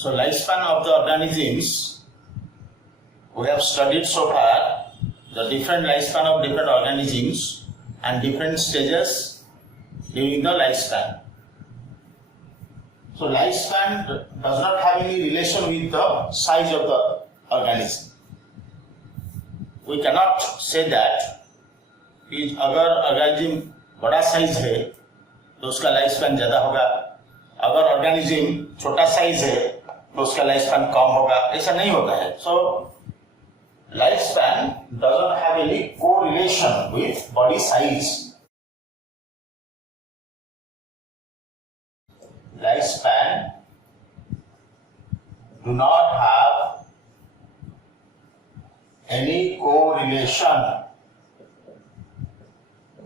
So lifespan of the organisms, we have studied so far the different lifespan of different organisms and different stages during the lifespan. So lifespan does not have any relation with the size of the organism. We cannot say that कि अगर organism बड़ा size है तो उसका life span ज्यादा होगा, अगर organism छोटा साइज है तो उसका लाइफ स्पैन कम होगा, ऐसा नहीं होता है. So life span doesn't have any correlation with body size. Life span do not have any correlation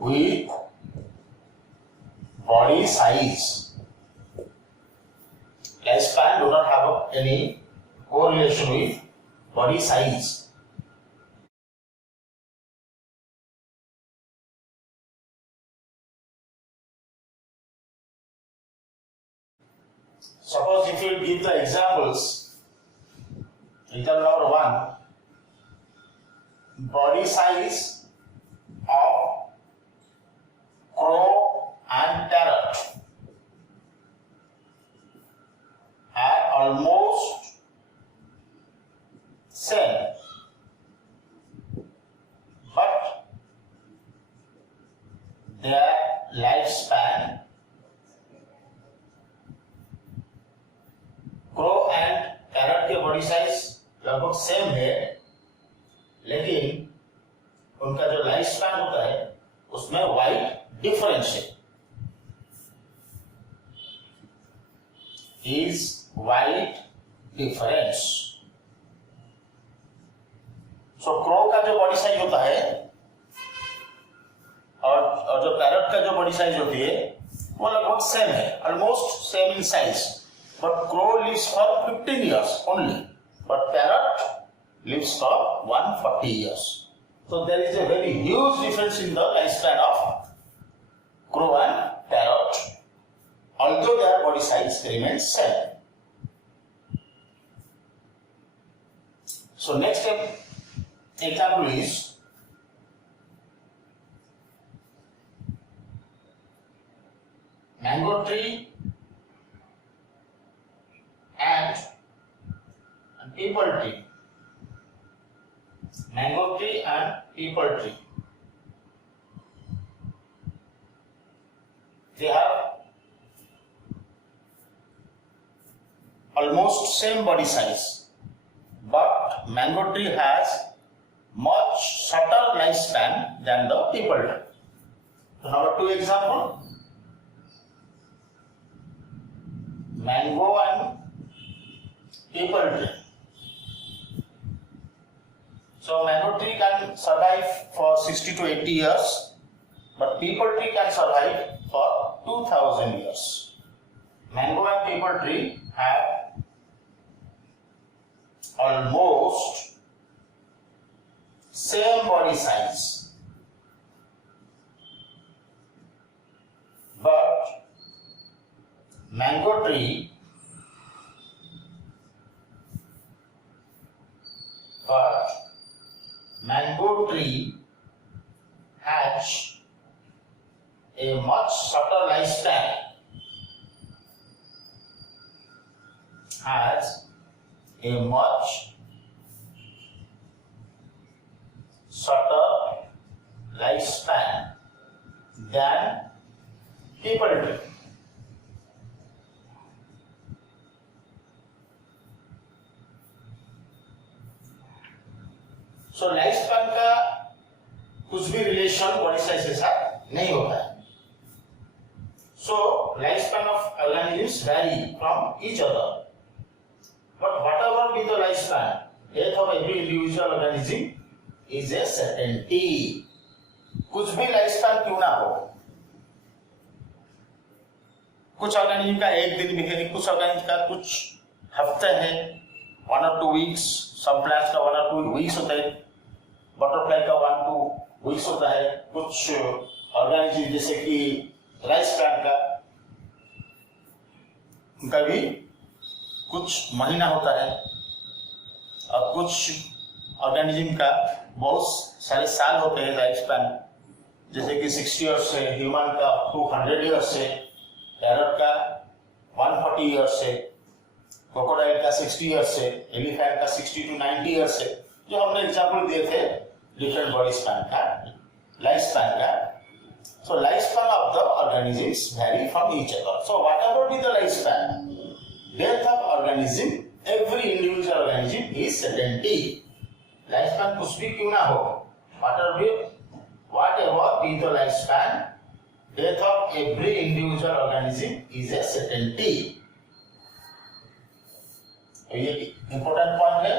with body size. Lifespan do not have any correlation with body size. Suppose if you give the examples, example number 1, body size of crow and parrot are almost same, but their lifespan, crow and parrot के body size लगभग same है, लेकिन उनका जो life span होता है उसमें wide difference is wide difference. So crow का जो बॉडी साइज होता है और जो पैरट का जो बॉडी साइज होती है वो लगभग सेम है, almost same in size, but crow lives for 15 years only, but parrot lives for 140 years. So there is a very huge difference in the lifespan of crow and parrot, although their body size remains same. So next example is mango tree and people tree. Mango tree and people tree. They have almost same body size, but mango tree has much shorter lifespan than the people tree. So number 2 example, mango and people tree. So mango tree can survive for 60 to 80 years, but people tree can survive for 2000 years. Mango and people tree have almost same body size, but mango tree has a much shorter lifespan, has a much shorter lifespan than people tree. So lifespan का कुछ भी relation body size के साथ नहीं होता है. So lifespan of organisms vary from each other, but whatever be the lifespan, death of every individual organism is a certainty. कुछ भी lifespan क्यों ना हो, कुछ ऑर्गेनिज्म का एक दिन भी है, कुछ ऑर्गेनिज्म का कुछ हफ्ते है, 1 or 2 weeks, some plants का 1 or 2 weeks होता है, बटरफ्लाई का 1-2 weeks होता है, कुछ ऑर्गेनिज्म जैसे कि राइस प्लांट का उनका भी कुछ महीना होता है और कुछ ऑर्गेनिज्म का बहुत सारे साल होते हैं लाइफ स्पैन, जैसे कि 60 ईयर्स से, ह्यूमन का 200 ईयर्स से, पैरट का 140 ईयर्स से, क्रोकोडाइल का 60 ईयर्स से, एलिफेंट का 60 to 90 ईयर्स से, जो हमने एग्जाम्पल दिए थे डिफरेंट बॉडी स्पैन का, लाइफ स्पैन का. So lifespan of the organisms vary from each other. So whatever be the lifespan, death of organism, every individual organism is certainty. Lifespan कुछ भी क्यों ना हो, whatever be the lifespan, death of every individual organism is a certainty. तो ये important point है.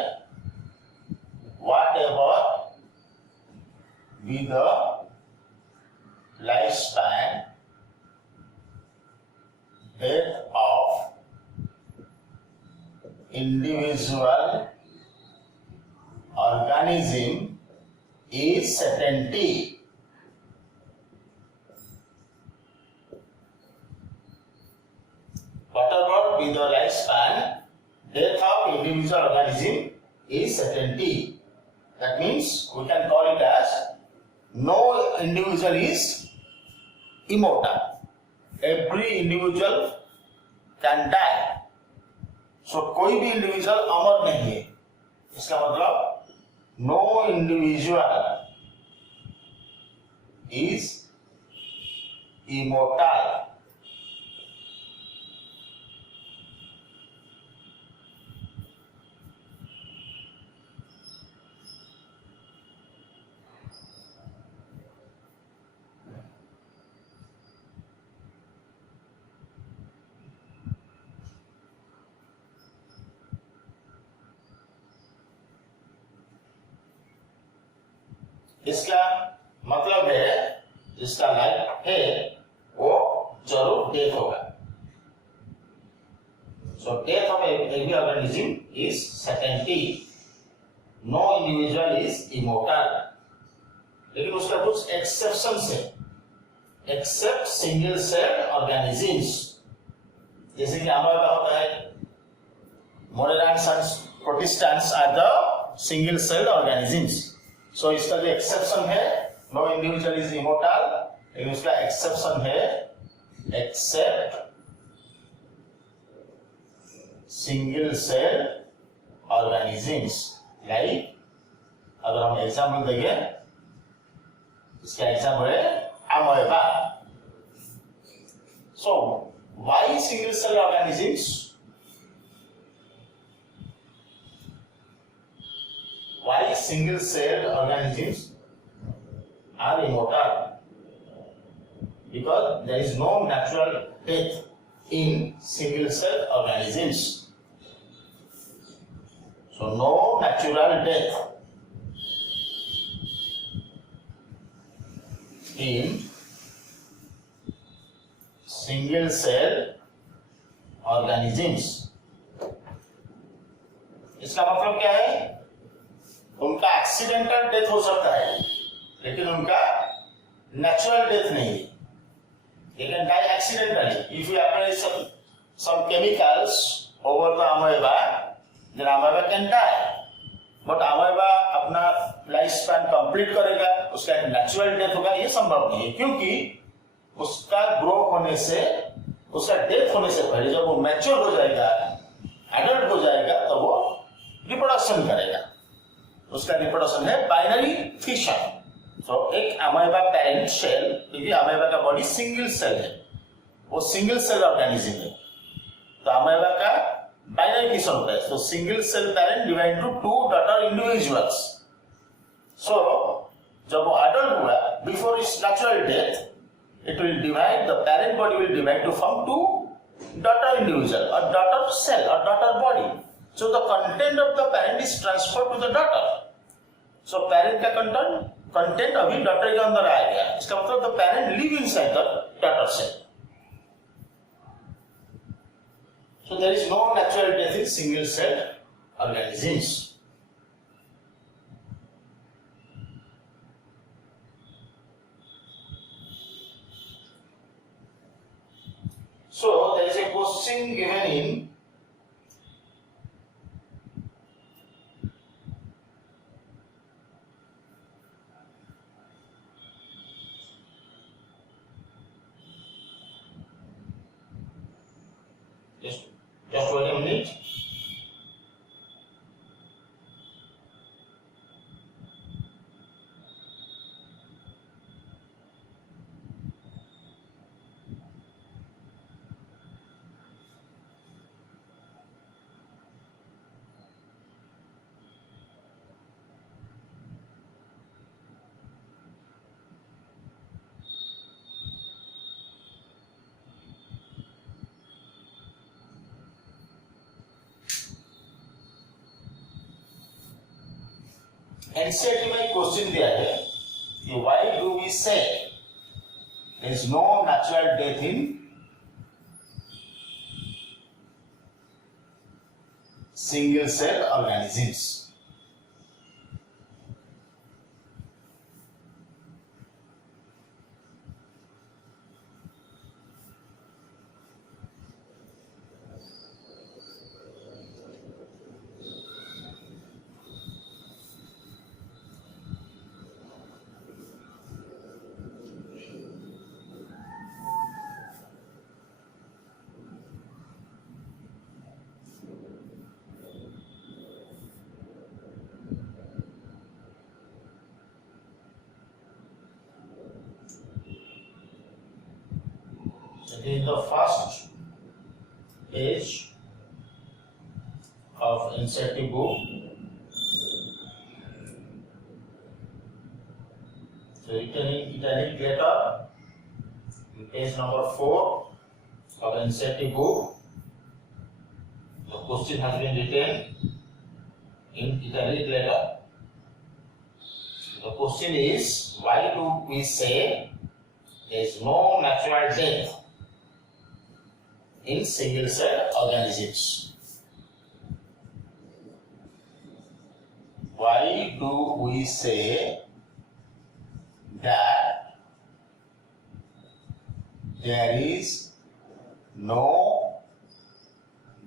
Whatever be the lifespan, death of individual organism is certainty. Whatever be the lifespan, death of individual organism is certainty. That means we can call it as no individual is immortal. Every individual can die. So कोई भी individual अमर नहीं है. इसका मतलब no individual is immortal. इसका मतलब है जिसका लाइफ है वो जरूर डेथ होगा. So death of every organism is certainty. No individual is immortal. लेकिन उसका कुछ एक्सेप्शंस है. एक्सेप्ट सिंगल सेल ऑर्गेनिजम्स, जैसे कि हमारा होता है monerans and protists are the single cell organisms. So इसका जो एक्सेप्शन है, नो इंडिविजुअल इज इमोर्टल, लेकिन उसका एक्सेप्शन है except single cell organisms. Like अगर हम एग्जाम्पल देंगे, इसका एग्जाम्पल है amoeba. So why single cell organisms? Why single cell organisms are immortal? Because there is no natural death in single cell organisms. So no natural death in single cell organisms. इसका मतलब क्या है? उनका accidental death हो सकता है, लेकिन उनका नेचुरल डेथ नहीं है. They can die accidentally. If you apply some chemicals over the amoeba, then amoeba can die. But amoeba अपना लाइफ स्पैन कंप्लीट करेगा, उसका एक नेचुरल डेथ होगा, ये संभव नहीं है. क्योंकि उसका ग्रो होने से, उसका डेथ होने से पहले जब वो मैच्योर हो जाएगा, एडल्ट हो जाएगा, तो वो रिप्रोडक्शन करेगा. उसका रिप्रोडक्शन है बाइनरी फिशन. तो एक अमेबा पेरेंट सेल, क्योंकि अमेबा का बॉडी सिंगल सेल है, वो सिंगल सेल ऑर्गेनिज्म है, तो अमेबा का बाइनरी फिशन होता है. तो single cell parent divide to 2 daughter individuals. So जब वो एडल्ट हुआ, before its natural death, it will divide, the parent body will divide to form 2 daughter individual or daughter cell or daughter body. So the content of the parent is transferred to the daughter. So parent का content अभी daughter के अंदर आ गया. इसका मतलब the parent live inside the daughter cell. So there is no natural death in single cell organisms. So there is a question given in minute. NCERT में question दिया है कि why do we say there is no natural death in single cell organisms. In the first page of NCERT book, so italic letter in page number 4 of NCERT book, the question has been written in italic letter. The question is, why do we say there is no natural death in single cell organisms? Why do we say that there is no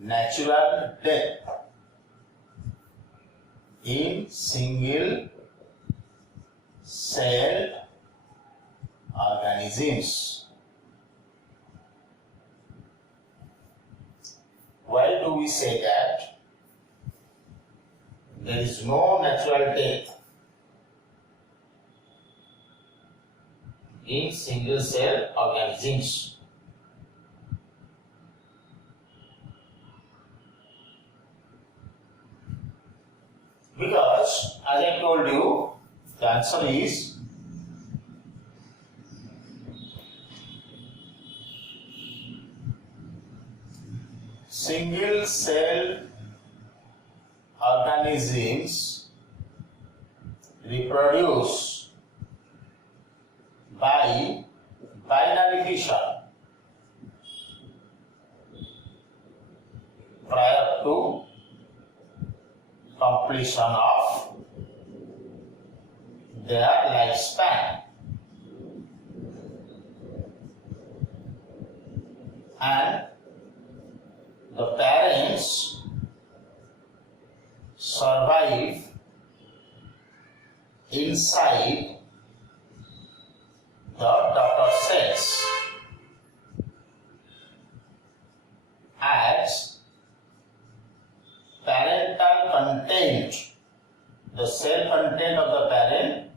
natural death in single cell organisms? Why do we say that there is no natural death in single cell organisms? Because, as I told you, the answer is single cell organisms reproduce by binary fission prior to completion of their lifespan, and the parents survive inside the daughter cells as parental content, the cell content of the parent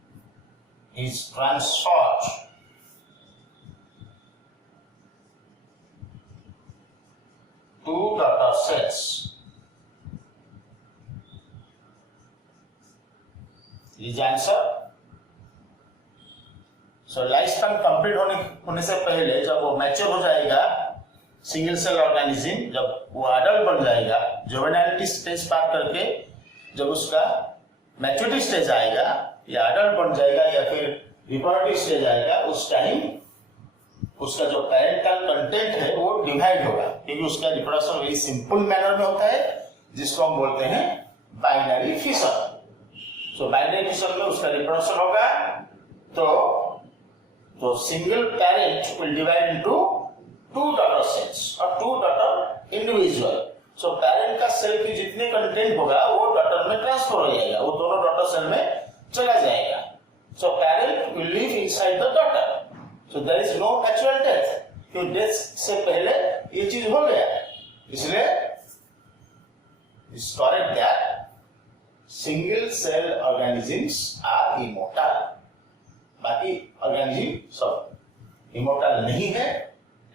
is transferred to daughter cells. Is the answer? So life span complete होने से पहले जब वो mature हो जाएगा single cell organism, जब वो adult बन जाएगा, जुवेनाइलिटी स्टेज पार करके जब उसका मैच्योरिटी स्टेज आएगा या अडल्ट बन जाएगा या फिर रिप्रोडक्टिव स्टेज आएगा, उस टाइम उसका जो पेरेंटल कंटेंट है वो डिवाइड होगा, क्योंकि उसका रिप्रोडक्शन वेरी सिंपल मैनर में होता है जिसको हम बोलते हैं binary fission. So binary fission में उसका रिप्रोडक्शन होगा तो single parent will divide into two daughter cells और two daughter individual. So parent का सेल की जितने कंटेंट होगा वो डॉटर में ट्रांसफर हो जाएगा, वो दोनों डॉटर सेल में चला जाएगा. So parent will live inside the daughter. So there is no natural death. तो डेथ से पहले ये चीज हो गया, इसलिए is correct that single cell organisms are immortal. बाकी ऑर्गेनिज्म सब इमोर्टल नहीं है,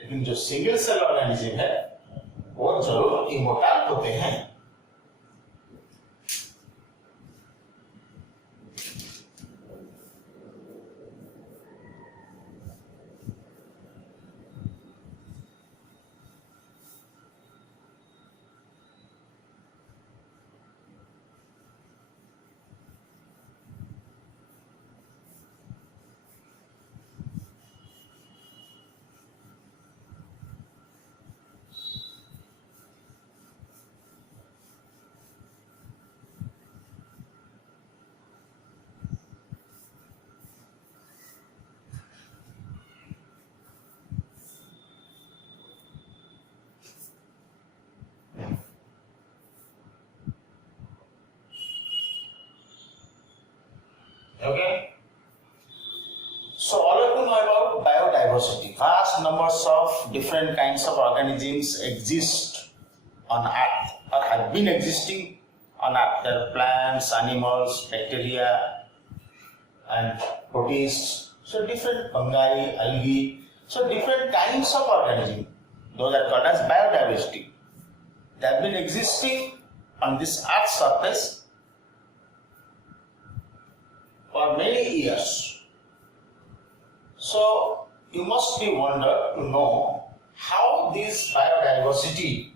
लेकिन जो सिंगल सेल ऑर्गेनिज्म है वो जरूर इमोर्टल होते हैं. Okay. So all of you know about biodiversity. Vast numbers of different kinds of organisms exist on Earth or have been existing on Earth. There are plants, animals, bacteria, and protists. So different fungi, algae. So different kinds of organisms. Those are called as biodiversity. They have been existing on this Earth's surface for many years. So you must be wonder to know how this biodiversity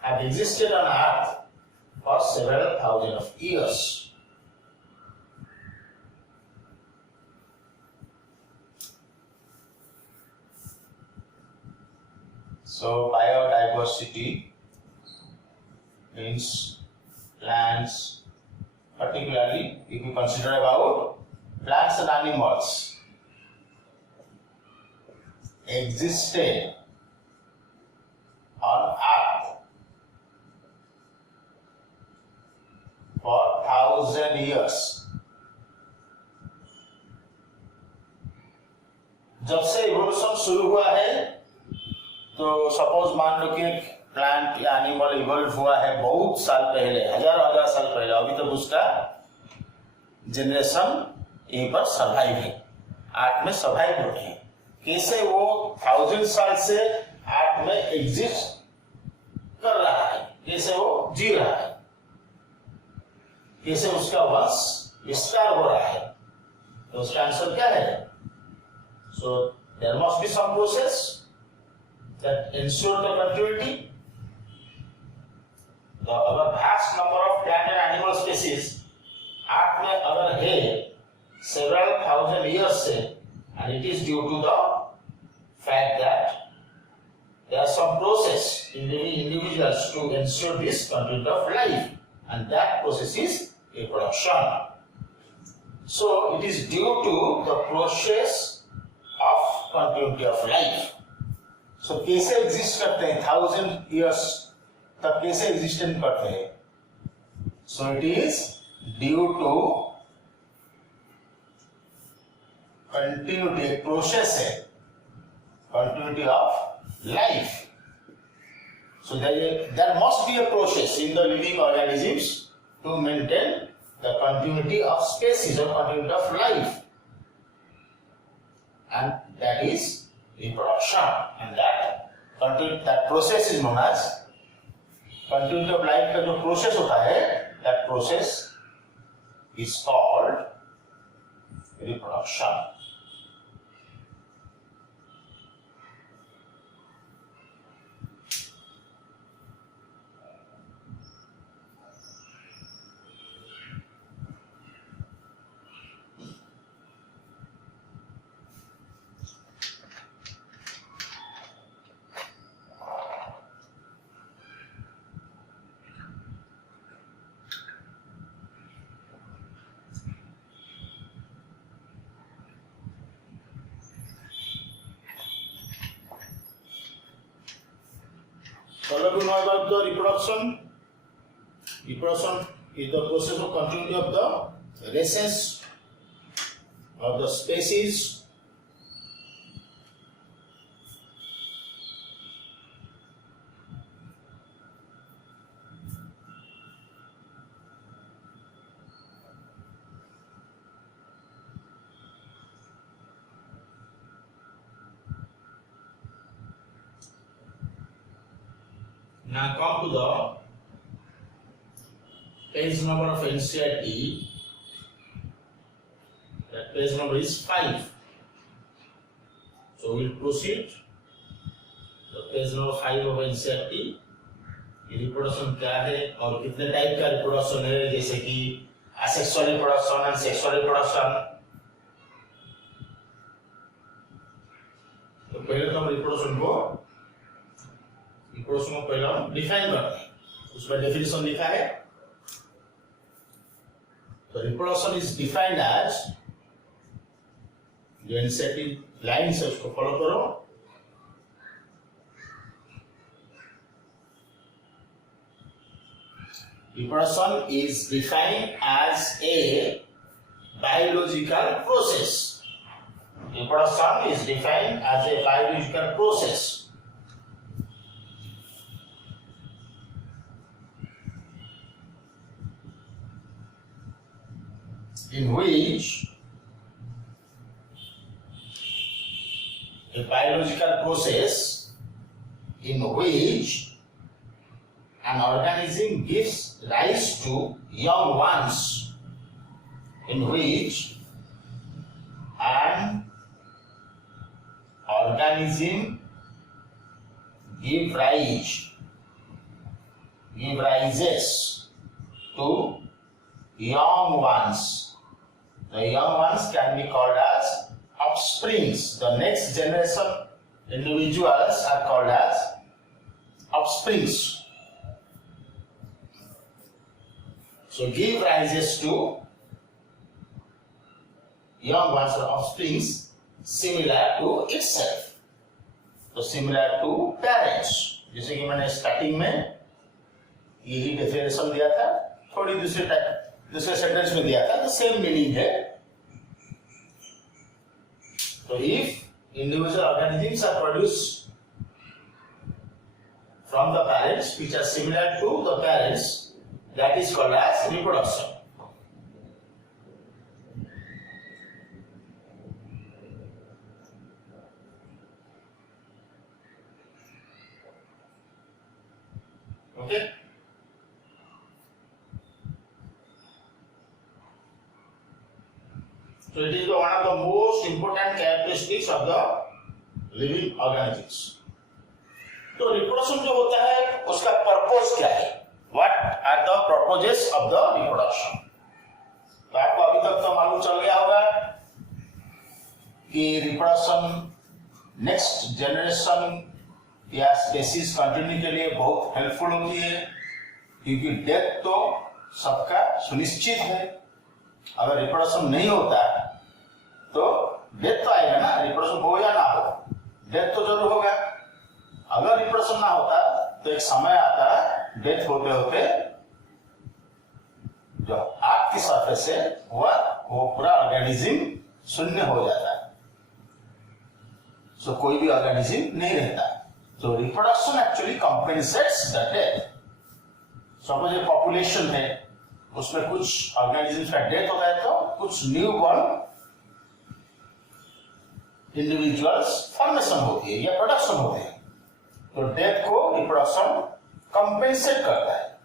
have existed on Earth for several thousand of years. So biodiversity means plants, particularly if you consider about plants and animals existed on Earth for 1,000 years. जब से evolution शुरू हुआ है, तो suppose मान लो कि एक plant या एनिमल इवॉल्व हुआ है बहुत साल पहले, हजार साल पहले, अभी तक उसका जनरेशन यहीं पर सर्वाइव है, आर्ट में सर्वाइव हो रहे हैं. कैसे वो 1000 साल से आर्ट में एग्जिस्ट कर रहा है, कैसे वो जी रहा है, कैसे उसका वंश विस्तार हो रहा है, तो उसका आंसर क्या है? So there must be some process that ensure the continuity. The our vast number of plant and animal species Earth में अगर है several thousand years से, and it is due to the fact that there are some process in individuals to ensure this continuity of life, and that process is reproduction. So it is due to the process of continuity of life. So कैसे exist करते हैं 1000 years तक, कैसे existence करते हैं? So it is due to continuity, एक process है, continuity of life. So there must be a process in the living organisms to maintain the continuity of species और continuity of life, and that is reproduction, and that process is known as continuity of life. का जो process होता है, that process is called reproduction. All of you know about the reproduction. Reproduction is the process of continuity of the races of the species. Now come to the page number of NCERT. That page number is 5. So we'll proceed. The page number 5 of NCERT. Reproduction क्या है और कितने type का reproduction है, जैसे कि asexual reproduction and sexual reproduction. तो पहले तो हम रिप्रोडक्शन को पहले हम डिफाइन करते हैं। उसमें डेफिनेशन लिखा है। तो रिप्रोडक्शन इज डिफाइंड एज, जो एनसीईआरटी लाइन से उसको फॉलो करो। Reproduction is defined as a biological process. Reproduction is defined as a biological process in which an organism gives rise to young ones, in which an organism rises to young ones. The young ones can be called as offsprings. The next generation individuals are called as offsprings. So give rises to young ones or offsprings similar to itself. So similar to parents. जैसे कि मैंने starting में यही definition दिया था, थोड़ी दूसरे sentence में दिया था, तो सेम मीनिंग है। तो if individual organisms are produced from the parents which are similar to the parents, that is called as reproduction. Okay? So it is one of the most important characteristics of the living organisms. तो reproduction जो होता है उसका purpose क्या है? What are the purposes of the reproduction? तो आपको अभी तक तो मालूम चल गया होगा कि रिप्रोडक्शन नेक्स्ट जनरेशन या स्पेसीज कंटिन्यू के लिए बहुत हेल्पफुल होती है, क्योंकि डेथ तो सबका सुनिश्चित है। अगर रिप्रोडक्शन नहीं होता तो डेथ तो आएगा ना, रिप्रोडक्शन हो या ना हो, डेथ तो जरूर होगा। अगर रिप्रोडक्शन ना होता तो एक समय आता डेथ होते होते जो आग की सरफेस से हुआ वो पूरा ऑर्गेनिज्म शून्य हो जाता है। सो कोई भी ऑर्गेनिज्म नहीं रहता। तो reproduction actually compensates the death. Suppose एक पॉपुलेशन है, उसमें कुछ ऑर्गेनिज्म का डेथ होता है तो कुछ न्यू बॉर्न इंडिविजुअल्स फॉर्मेशन होती है या प्रोडक्शन होते हैं। तो डेथ को रिप्रोडक्शन कंपेंसेट करता है।